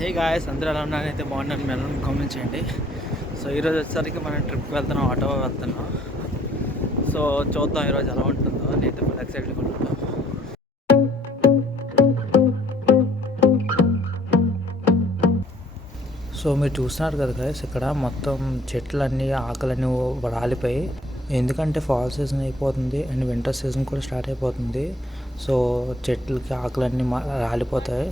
Hey guys, అందరూ ఎలా ఉన్నారైతే బాగున్నాను. మీరు కామెంట్ చేయండి. సో ఈరోజు వచ్చేసరికి మనం ట్రిప్కి వెళ్తున్నాం, ఆటో వెళ్తున్నాం. సో చూద్దాం ఈరోజు ఎలా ఉంటుందో. నేనైతే ఫుల్ ఎక్సైటెడ్గా ఉంటాను. సో మీరు చూస్తున్నారు కదా గైస్, ఇక్కడ మొత్తం చెట్లన్నీ ఆకులన్నీ రాలిపోయి, ఎందుకంటే ఫాల్ సీజన్ అయిపోతుంది అండ్ వింటర్ సీజన్ కూడా స్టార్ట్ అయిపోతుంది. సో చెట్లకి ఆకులన్నీ రాలిపోతాయి.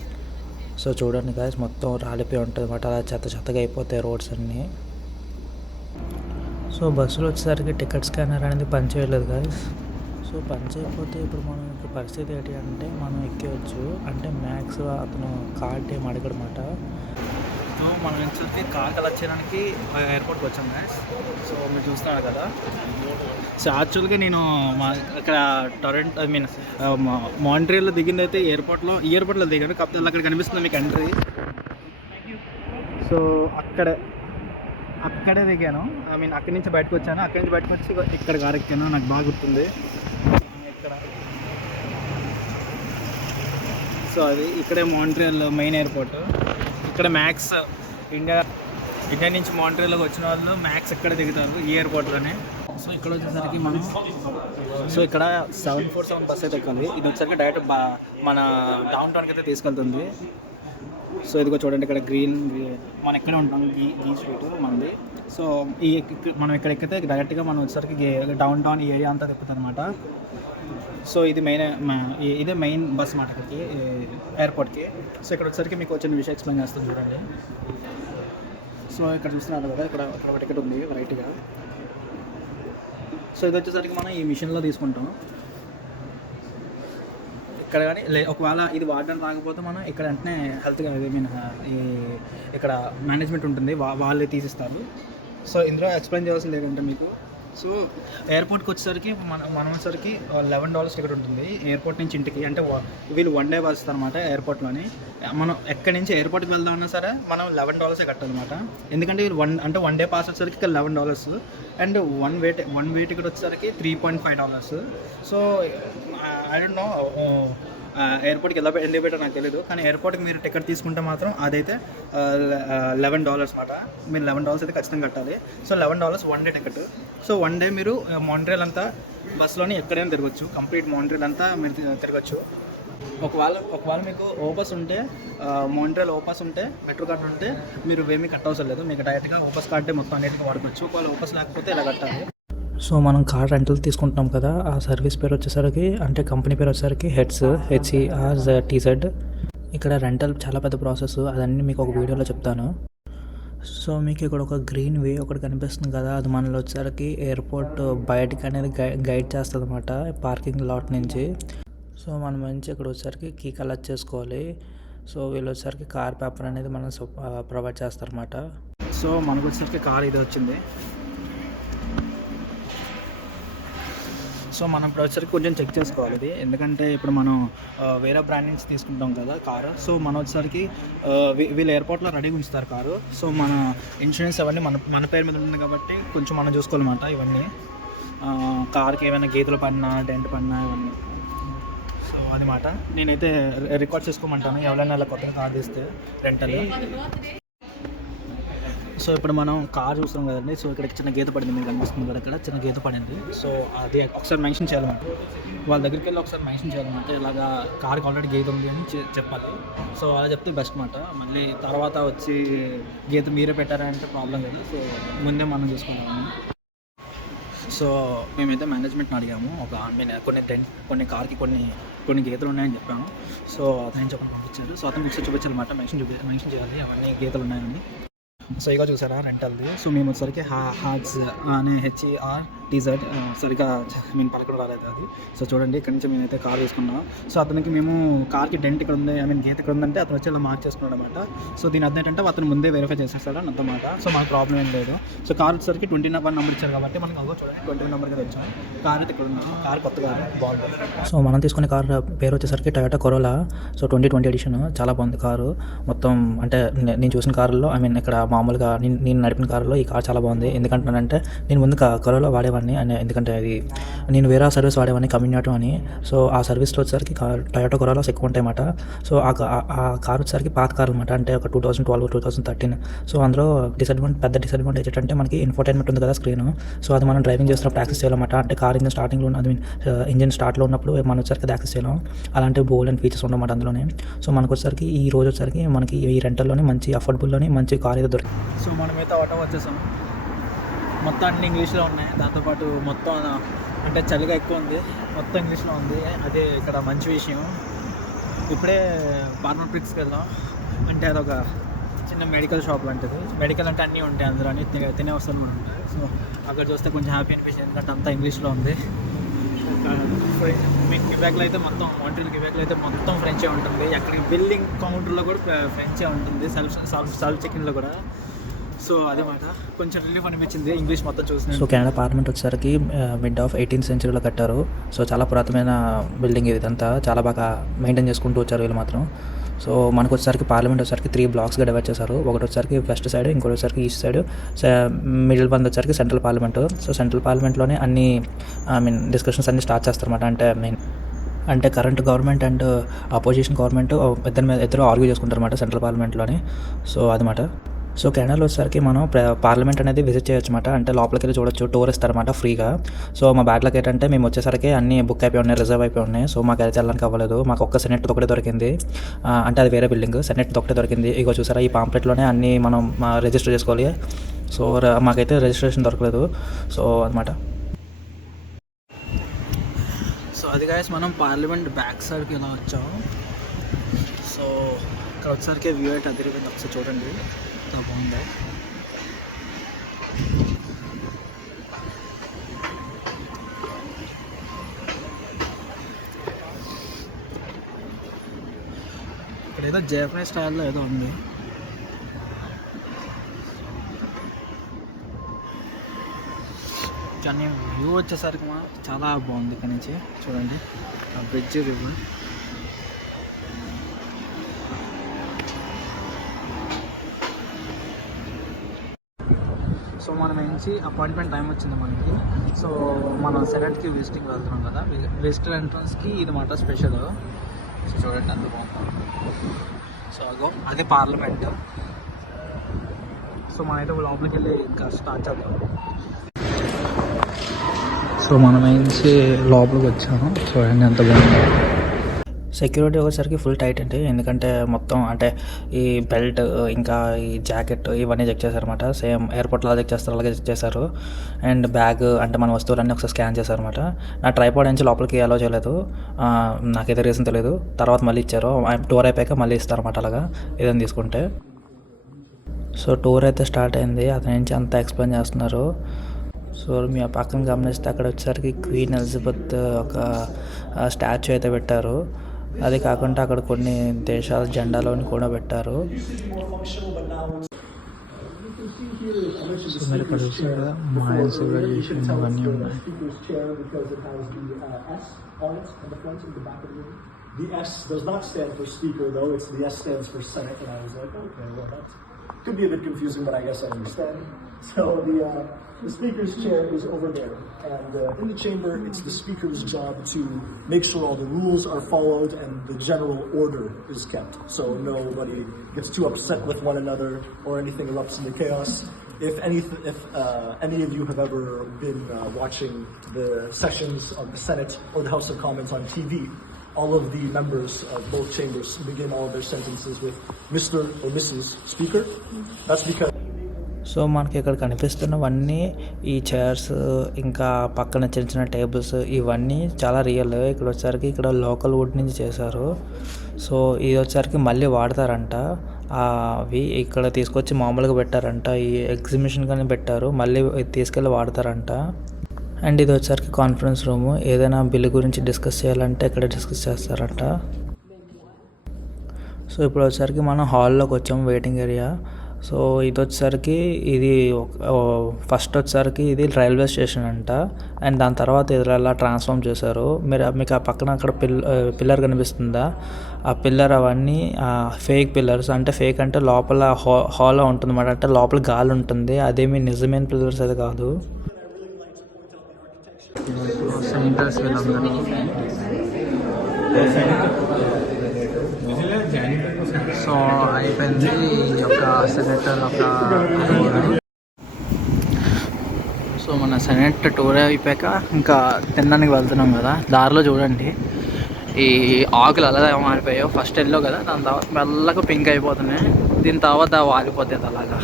సో చూడండి గైస్, మొత్తం రాలిపోయి ఉంటుంది అన్నమాట. అలా చెత్త చెత్తగా అయిపోతాయి రోడ్స్ అన్నీ. సో బస్సులో వచ్చేసరికి టికెట్ స్కానర్ అనేది పనిచేయలేదు గైస్. సో పని చేయకపోతే ఇప్పుడు మనకి పరిస్థితి ఏంటి అంటే, మనం ఎక్కేయచ్చు అంటే మ్యాక్స్ అతను కార్డ్ ఏం అడగడమాట. సో మనం వచ్చేసరికి కాకలు వచ్చేయడానికి ఎయిర్పోర్ట్కి వచ్చాం గాయస్. సో మీరు చూస్తున్నారు కదా. సో యాక్చువల్గా నేను ఇక్కడ టొరంటో మాంట్రియల్లో దిగింది అయితే ఎయిర్పోర్ట్లో దిగాను. కాకపోతే అక్కడ కనిపిస్తుంది మీకు ఎంట్రీ. సో అక్కడే దిగాను. అక్కడి నుంచి బయటకు వచ్చాను. అక్కడి నుంచి బయటకు వచ్చి ఇక్కడ కారు ఎక్కాను. నాకు బాగా గుర్తుంది ఇక్కడ. సో అది ఇక్కడే మాంట్రియల్ మెయిన్ ఎయిర్పోర్ట్. ఇక్కడ మ్యాక్స్ ఇండియా నుంచి మాంట్రియల్కి వచ్చిన వాళ్ళు మ్యాక్స్ ఇక్కడ దిగుతారు, ఈ ఎయిర్పోర్ట్లోనే. సో ఇక్కడ వచ్చేసరికి మనం ఇక్కడ 747 బస్ అయితే ఎక్కాలి. ఇది వచ్చేసరికి డైరెక్ట్ మన డౌన్ టౌన్కి అయితే తీసుకెళ్తుంది. సో ఇదిగో చూడండి, ఇక్కడ గ్రీన్ మనం ఎక్కడే ఉంటాం, గీ స్ట్రీట్ మనది. సో మనం ఇక్కడ ఎక్కితే డైరెక్ట్గా మనం వచ్చేసరికి డౌన్ టౌన్ ఈ ఏరియా అంతా తిప్పుతుంది అనమాట. సో ఇదే మెయిన్ బస్ మాట ఇక్కడికి, ఎయిర్పోర్ట్కి. సో ఇక్కడ వచ్చేసరికి మీకు వచ్చిన విషయం ఎక్స్ప్లెయిన్ చేస్తాను చూడండి. సో ఇక్కడ చూస్తున్నారు కదా, ఇక్కడ ఒక టికెట్ ఉంది రైట్గా. సో ఇది వచ్చేసరికి మనం ఈ మిషన్లో తీసుకుంటాం ఇక్కడ. కానీ ఒకవేళ ఇది వాడడానికి రాకపోతే మనం ఇక్కడ వెంటనే హెల్త్గా ఇక్కడ మేనేజ్మెంట్ ఉంటుంది, వాళ్ళే తీసిస్తారు. సో ఇందులో ఎక్స్ప్లెయిన్ చేయాల్సింది ఏంటంటే మీకు, సో ఎయిర్పోర్ట్కి వచ్చేసరికి మనం వచ్చేసరికి $11 టికెట్ ఉంటుంది ఎయిర్పోర్ట్ నుంచి ఇంటికి. అంటే వీళ్ళు 1 డే బస్ అనమాట ఎయిర్పోర్ట్లోని. మనం ఎక్కడి నుంచి ఎయిర్పోర్ట్కి వెళ్దామన్నా సరే మనం $11 కట్టాలన్నమాట. ఎందుకంటే వీళ్ళు 1 డే పాస్ వచ్చేసరికి ఇక్కడ $11 అండ్ వన్ వే టికెట్ వచ్చేసరికి $3.5. సో ఐ డోంట్ నో ఎయిర్పోర్ట్కి ఎందుకు పెట్టారో నాకు తెలియదు. కానీ ఎయిర్పోర్ట్కి మీరు టికెట్ తీసుకుంటే మాత్రం అదైతే $11 మాట. మీరు $11 అయితే ఖచ్చితంగా కట్టాలి. So $11 1 day ticket. So 1 day మీరు మాంట్రియల్ అంతా బస్సులోని ఎక్కడైనా తిరగచ్చు, కంప్లీట్ మాంట్రియల్ అంతా మీరు తిరగచ్చు. ఒకవేళ మీకు ఓపస్ ఉంటే, మాంట్రియల్ ఓపస్ ఉంటే, మెట్రో కార్డు ఉంటే మీరు ఏమీ కట్టవసరం లేదు. మీకు డైరెక్ట్గా ఓపస్ కార్డే మొత్తం అన్నిటికీ వాడుకోవచ్చు. ఒకవేళ ఓపస్ లేకపోతే ఇలా కట్టాలి. సో మనం కార్ రెంటల్ తీసుకుంటున్నాం కదా, ఆ సర్వీస్ పేరు వచ్చేసరికి, అంటే కంపెనీ పేరు వచ్చేసరికి HERTZ. ఇక్కడ రెంటల్ చాలా పెద్ద ప్రాసెస్, అదన్నీ మీకు ఒక వీడియోలో చెప్తాను. సో మీకు ఇక్కడ ఒక గ్రీన్ వే ఒకటి కనిపిస్తుంది కదా, అది మనలో వచ్చేసరికి ఎయిర్పోర్ట్ బయటకి అనేది గైడ్ చేస్తుంది అనమాట, పార్కింగ్ లాట్ నుంచి. సో మనం మంచి ఇక్కడ వచ్చేసరికి కీ కలెక్ట్ చేసుకోవాలి. సో వీళ్ళు వచ్చేసరికి కార్ పేపర్ అనేది మనం ప్రొవైడ్ చేస్తారన్నమాట. సో మనకు వచ్చేసరికి కార్ ఇది వచ్చింది. సో మనం ఇప్పుడు వచ్చేసరికి కొంచెం చెక్ చేసుకోవాలి ఇది, ఎందుకంటే ఇప్పుడు మనం వేరే బ్రాండ్ నుంచి తీసుకుంటాం కదా కారు. సో మనం వచ్చేసరికి వీళ్ళు ఎయిర్పోర్ట్లో రెడీగా ఉంచుతారు కారు. సో మన ఇన్సూరెన్స్ అవన్నీ మన పేరు మీద ఉంటుంది కాబట్టి కొంచెం మనం చూసుకోవాలన్నమాట. ఇవన్నీ కార్కి ఏమైనా గీతలు పడినా, డెంట్ పడినా ఇవన్నీ. సో అది మాట నేనైతే రికార్డ్ చేసుకోమంటాను ఎవరైనా అలా కొత్తగా కార్ తీస్తే రెంటల్. సో ఇప్పుడు మనం కార్ చూస్తాం కదండి. సో ఇక్కడ చిన్న గీత పడింది, మీకు కనిపిస్తుంది కదా, ఇక్కడ చిన్న గీత పడింది. సో అది ఒకసారి మెన్షన్ చేయాలన్నమాట. వాళ్ళ దగ్గరికి వెళ్ళి ఒకసారి మెన్షన్ చేయాలన్నమాట, ఇలాగా కార్కి ఆల్రెడీ గీత ఉంది అని చెప్పాలి. సో అలా చెప్తే బెస్ట్ మాట. మళ్ళీ తర్వాత వచ్చి గీత మీరే పెట్టారంటే ప్రాబ్లం కదా. సో ముందే మనం చూసుకున్నాము. సో మేమైతే మేనేజ్మెంట్ని అడిగాము, కొన్ని కార్కి కొన్ని గీతలు ఉన్నాయని చెప్పాము. సో అతను చెప్పని పంపించారు. సో అతను ఒకసారి చూపించాలన్నమాట, మెన్షన్ చేయాలి అవన్నీ గీతలు ఉన్నాయని. సో ఇక చూసారా రెంటల్ది. సో మేము వచ్చేసరికి HERTZ అనే HERTZ సరిగ్గా పలకడం రాలేదు అది. సో చూడండి, ఇక్కడ నుంచి మేమైతే కార్ తీసుకున్నాం. సో అతనికి మేము కార్కి డెంట్ ఇక్కడ ఉంది, గీత ఇక్కడ ఉందంటే అతను వచ్చి ఇలా మార్క్ చేసుకున్నాడు అనమాట. సో దీని అర్థం ఏంటంటే అతను ముందే వెరిఫై చేసేస్తాడు అని అన్నమాట. సో మనకు ప్రాబ్లం ఏం లేదు. సో కార్ వచ్చేసరికి 21 నెంబర్ ఇచ్చారు కాబట్టి మనకు చూడండి 21 నెంబర్ కదా వచ్చాము. కార్ అయితే ఇక్కడ ఉంది, కార్ కొత్త కార్ బాగుంటుంది. సో మనం తీసుకునే కార్ పేరు వచ్చేసరికి టయోటా కొరోలా. సో 2020 ఎడిషన్, చాలా బాగుంది కారు మొత్తం. అంటే నేను చూసిన కార్లో ఇక్కడ మామూలుగా నేను నడిపిన కారులో ఈ కార్ చాలా బాగుంది. ఎందుకంటానంటే నేను ముందు కరోలా వాడేవాడిని. వాడేవాడిని ఎందుకంటే అది నేను వేరే సర్వీస్ వాడేవాడిని కమ్యూనిటీ అని. సో ఆ సర్వీస్లో వచ్చేసరికి టొయోటా కొరాలాస్ ఎక్కువ ఉంటాయి అన్నమాట. సో ఆ కార్ వచ్చేసరికి పాత కార్ అనమాట, అంటే ఒక 2012 2013. సో అందులో పెద్ద డిసడ్వాంటేజ్ ఏంటంటే మనకి ఇన్ఫోటైన్మెంట్ ఉంది కదా స్క్రీన్. సో అది మనం డ్రైవింగ్ చేస్తున్నప్పుడు యాక్సెస్ చేయాలన్నమాట. అంటే కార్ ఇంజిన్ స్టార్టింగ్లో ఇంజిన్ స్టార్ట్లో ఉన్నప్పుడు మనం వచ్చేసరికి అది యాక్సెస్ చేయలేం. అలాంటి బోల్డ్ అండ్ ఫీచర్స్ ఉన్నమాట అందులోనే. సో మనకు వచ్చేసరికి ఈ రోజు వచ్చేసరికి మనకి ఈ రెంటల్లోనే మంచి అఫోర్డబుల్లోని మంచి కార్ అయితే దొరికింది. సో మనమైతే ఆటో వచ్చేసాం. మొత్తం అన్ని ఇంగ్లీష్లో ఉన్నాయి. దాంతోపాటు మొత్తం అంటే చలిగా ఎక్కువ ఉంది, మొత్తం ఇంగ్లీష్లో ఉంది. అదే ఇక్కడ మంచి విషయం. ఇప్పుడే ఫార్మర్ ప్రిక్స్కి వెళ్దాం. అంటే అదొక చిన్న మెడికల్ షాప్ లాంటిది. మెడికల్ అంటే అన్నీ ఉంటాయి అందులో, అన్ని తినే వస్తువులు కూడా ఉంటాయి. సో అక్కడ చూస్తే కొంచెం హ్యాపీ అనిపించింది, ఎందుకంటే అంతా ఇంగ్లీష్లో ఉంది. మీకు క్విబెక్లో అయితే మొత్తం క్విబెక్లో అయితే మొత్తం ఫ్రెంచే ఉంటుంది. అక్కడికి బిల్లింగ్ కౌంటర్లో కూడా ఫ్రెంచే ఉంటుంది, సెల్ఫ్ చెక్-ఇన్లో కూడా. సో అదేమాట కొంచెం రిలీఫ్ అనిపించింది ఇంగ్లీష్ మొత్తం చూసి. సో కెనడా పార్లమెంట్ వచ్చేసరికి మిడ్ ఆఫ్ 18th centuryలో కట్టారు. సో చాలా పురాతనమైన బిల్డింగ్ ఇదంతా, చాలా బాగా మెయింటైన్ చేసుకుంటూ వచ్చారు వీళ్ళు మాత్రం. సో మనకు వచ్చేసరికి పార్లమెంట్ వచ్చేసరికి 3 blocks డివైడ్ చేశారు. ఒకటి వచ్చేసరికి వెస్ట్ సైడ్, ఇంకోటి వచ్చేసరికి ఈస్ట్ సైడ్, మిడిల్ వన్ వచ్చేసరికి సెంట్రల్ పార్లమెంట్. సో సెంట్రల్ పార్లమెంట్లోనే అన్ని డిస్కషన్స్ అన్ని స్టార్ట్ చేస్తారన్నమాట. అంటే current government and opposition government ఇద్దరు ఆర్గ్యూ చేసుకుంటారు అన్నమాట సెంట్రల్ పార్లమెంట్లోనే. సో అదన్నమాట. సో కెనడాలో వచ్చేసరికి మనం పార్లమెంట్ అనేది విజిట్ చేయొచ్చు అనమాట. అంటే లోపలికి వెళ్ళి చూడొచ్చు, టూర్ ఇస్తారన్నమాట ఫ్రీగా. సో మా బ్యాడ్లకి ఏంటంటే మేము వచ్చేసరికి అన్నీ బుక్ అయిపోయి ఉన్నాయి, రిజర్వ్ అయిపోయి ఉన్నాయి. సో మాకు అయితే వెళ్ళడానికి అవ్వలేదు. మాకు ఒక్క సెనెట్ ఒకటే దొరికింది, అంటే అది వేరే బిల్డింగ్. సెనెట్ ఒకటే దొరికింది. ఇగో చూసారా, ఈ పాంప్లెట్లోనే అన్నీ మనం రిజిస్టర్ చేసుకోవాలి. సో మాకైతే రిజిస్ట్రేషన్ దొరకలేదు. సో అనమాట. సో అది గాయస్, మనం పార్లమెంట్ బ్యాక్ సైడ్కి ఇలా వచ్చాము. సో ఇక్కడ వచ్చేసరికి వ్యూ అయితే అదిరిపోయింది. ఒకసారి చూడండి, ఎంత బాగుంది. ఇక్కడ ఏదో జపనీస్ స్టైల్లో ఏదో ఉంది. కానీ వ్యూ వచ్చేసరికి చాలా బాగుంది. ఇక్కడ నుంచి చూడండి, ఆ బ్రిడ్జ్, రివర్. సో మనం ఏంచి అపాయింట్మెంట్ టైం వచ్చింది మనకి. సో మనం సెనెట్కి విజిటింగ్ వెళ్తున్నాం కదా, విజిటర్ ఎంట్రన్స్కి ఇది మాట స్పెషల్. సో చూడండి అంత బాగుంది. సో అగో అదే పార్లమెంట్. సో మనమైతే లోపలికి వెళ్ళి ఇంకా స్టార్ట్ చేద్దాం. సో మనం ఏంచి లోపలికి వచ్చాము. చూడండి ఎంత బాగుంది. సెక్యూరిటీ వచ్చేసరికి ఫుల్ టైట్ అండి, ఎందుకంటే మొత్తం అంటే ఈ బెల్ట్ ఇంకా ఈ జాకెట్ ఇవన్నీ చెక్ చేశారన్నమాట. సేమ్ ఎయిర్పోర్ట్లో చెక్ చేస్తారు అలాగే చెక్ చేశారు. అండ్ బ్యాగ్ అంటే మన వస్తువులన్నీ ఒకసారి స్కాన్ చేశారన్నమాట. నా ట్రైపాడ్ నుంచి లోపలికి అలో చేయలేదు, నాకైతే రీజన్ తెలియదు. తర్వాత మళ్ళీ ఇచ్చారు, టూర్ అయిపోయాక మళ్ళీ ఇస్తారన్నమాట అలాగా ఏదైనా తీసుకుంటే. సో టూర్ అయితే స్టార్ట్ అయింది, అతని నుంచి అంతా ఎక్స్ప్లెయిన్ చేస్తున్నారు. సో మీ పక్కన గమనిస్తే అక్కడ వచ్చేసరికి క్వీన్ ఎలిజబెత్ ఒక స్టాచ్యూ అయితే పెట్టారు. అది కాకుండా అక్కడ కొన్ని దేశాల జెండాలోని కూడా పెట్టారు. మీరు ఇక్కడ చూసారా, మాయన్ సివిలైజేషన్ అవన్నీ ఉన్నాయి. The S does not stand for speaker though, the S stands for Senate, and I was like, okay, well that could be a bit confusing, but I guess I understand. So the speaker's chair is over there, and in the chamber it's the speaker's job to make sure all the rules are followed and the general order is kept, so nobody gets too upset with one another or anything erupts into chaos. If any of you have ever been watching the sessions of the Senate or the House of Commons on TV, all of the members of both chambers begin all of their sentences with Mr. or Mrs. Speaker. That's because so మనకి ఇక్కడ కనిపిస్తున్నవన్నీ ఈ chairs ఇంకా పక్కన చిన్న చిన్న tables ఇవన్నీ చాలా real. ఇక్కడ వచ్చేసరికి ఇక్కడ లోకల్ వుడ్ నుంచి చేశారు. సో ఇది వచ్చేసరికి మళ్ళీ వాడతారంట, అవి ఇక్కడ తీసుకొచ్చి మామూలుగా పెట్టారంట, ఈ ఎగ్జిబిషన్ కానీ పెట్టారు, మళ్ళీ తీసుకెళ్ళి వాడతారంట. అండ్ ఇది వచ్చేసరికి కాన్ఫరెన్స్ రూము, ఏదైనా బిల్లు గురించి డిస్కస్ చేయాలంటే ఇక్కడ డిస్కస్ చేస్తారంట. సో ఇప్పుడు వచ్చేసరికి మనం హాల్లోకి వచ్చాము, వెయిటింగ్ ఏరియా. సో ఇది వచ్చేసరికి ఇది ఫస్ట్ వచ్చేసరికి ఇది రైల్వే స్టేషన్ అంట, అండ్ దాని తర్వాత ఇలా ట్రాన్స్ఫార్మ్ చేశారు. మీకు ఆ పక్కన అక్కడ పిల్లర్ కనిపిస్తుందా, ఆ పిల్లర్ అవన్నీ ఫేక్ పిల్లర్స్. అంటే ఫేక్ అంటే లోపల హాల్లో ఉంటుంది అన్నమాట, అంటే లోపల గాలి ఉంటుంది, అదేమి నిజమైన పిల్లర్స్ అయితే కాదు. సెనేటర్స్ వీళ్ళందరూ. సో అయిపోయింది ఈ యొక్క సెనేటర్ ఒక టూర్. సో మన సెనెట్ టూర్ అయిపోయాక ఇంకా తినడానికి వెళ్తున్నాం కదా, దారిలో చూడండి ఈ ఆకులు అలాగే మారిపోయాయి. ఫస్ట్ ఎల్లో కదా, దాని తర్వాత మెల్లగా పింక్ అయిపోతున్నాయి, దీని తర్వాత వాలిపోతుంది అలాగా.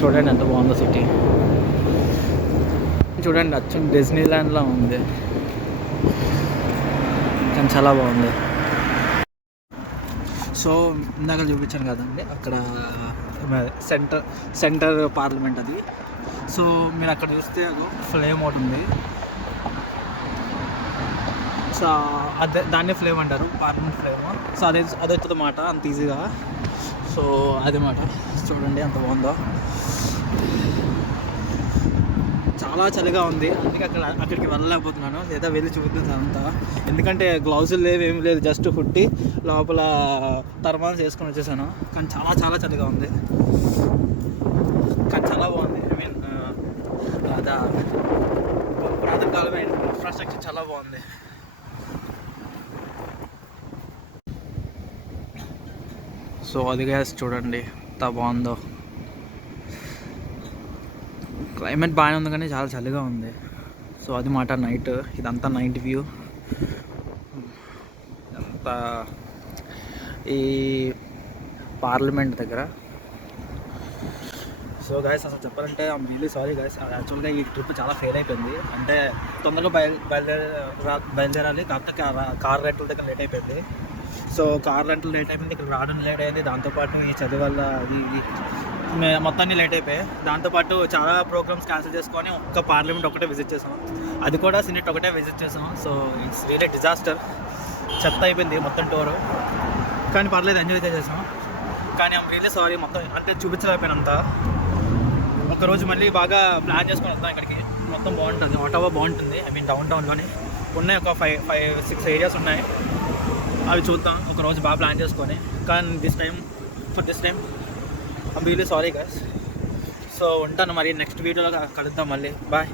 చూడండి ఎంత బాగుందో సిటీ. చూడండి అచ్చం డిజ్నీ ల్యాండ్లో ఉంది, కానీ చాలా బాగుంది. సో ఇందాక చూపించాను కదండి అక్కడ సెంటర్ పార్లమెంట్ అది. సో మీరు అక్కడ చూస్తే అది ఫ్లేమ్ ఒకటి ఉంది. సో అదే దాన్నే ఫ్లేమ్ అంటారు, పార్లమెంట్ ఫ్లేమ్. సో అదే అవుతుంది మాట అంత ఈజీగా. సో అది మాట చూడండి ఎంత బాగుందో. చాలా చలిగా ఉంది, అందుకే అక్కడికి వెళ్ళలేకపోతున్నాను, లేదా వెళ్ళి చూపుతుంది అంతా. ఎందుకంటే గ్లౌజులు లేవు, ఏమి లేదు, జస్ట్ హుట్టి లోపల థర్మాల్స్ వేసుకొని వచ్చేసాను. కానీ చాలా చాలా చలిగా ఉంది, కానీ చాలా బాగుంది. ఐ మీన్ పురాతన కాలమే ఇన్ఫ్రాస్ట్రక్చర్ చాలా బాగుంది. సో అది గ్యాస్ చూడండి ఎంత బాగుందో. క్లైమేట్ బాగానే ఉంది కానీ చాలా చలిగా ఉంది. సో అది మాట నైట్, ఇదంతా నైట్ వ్యూ. అంతా ఈ పార్లమెంట్ దగ్గర. సో గాయస్ అసలు చెప్పాలంటే ఐమ్ రియలీ సారీ గాయస్, యాక్చువల్గా ఈ ట్రిప్ చాలా ఫెయిల్ అయిపోయింది. అంటే తొందరగా బయలుదేరాలి, కాకపోతే కార్ రెంటల్ దగ్గర లేట్ అయిపోయింది. సో కార్ రెంటల్ లేట్ అయిపోయింది, ఇక్కడ రావడం లేట్ అయింది, దాంతోపాటు ఈ చదువు వల్ల అది మొత్తాన్ని లేట్ అయిపోయాయి. దాంతోపాటు చాలా ప్రోగ్రామ్స్ క్యాన్సిల్ చేసుకొని ఒక్క పార్లమెంట్ ఒకటే విజిట్ చేసాం, అది కూడా సినెట్ ఒకటే విజిట్ చేసాం. సో ఇట్స్ రియలీ డిజాస్టర్, చెత్త అయిపోయింది మొత్తం టూరు. కానీ పర్లేదు, ఎంజాయ్ చేసాం. కానీ ఐమ్ రియలీ సారీ, మొత్తం అంటే చూపించలేకపోయినంత. ఒకరోజు మళ్ళీ బాగా ప్లాన్ చేసుకొని వద్దాం ఇక్కడికి, మొత్తం బాగుంటుంది, ఆటోవా బాగుంటుంది. ఐ మీన్ డౌన్ టౌన్లోనే ఉన్నాయి, ఒక 5-6 ఏరియాస్ ఉన్నాయి, అవి చూద్దాం ఒకరోజు బాగా ప్లాన్ చేసుకొని. కానీ for this time I'm really sorry guys. So ఉంటాను, మరి నెక్స్ట్ వీడియోలో కలుద్దాం మళ్ళీ. బాయ్.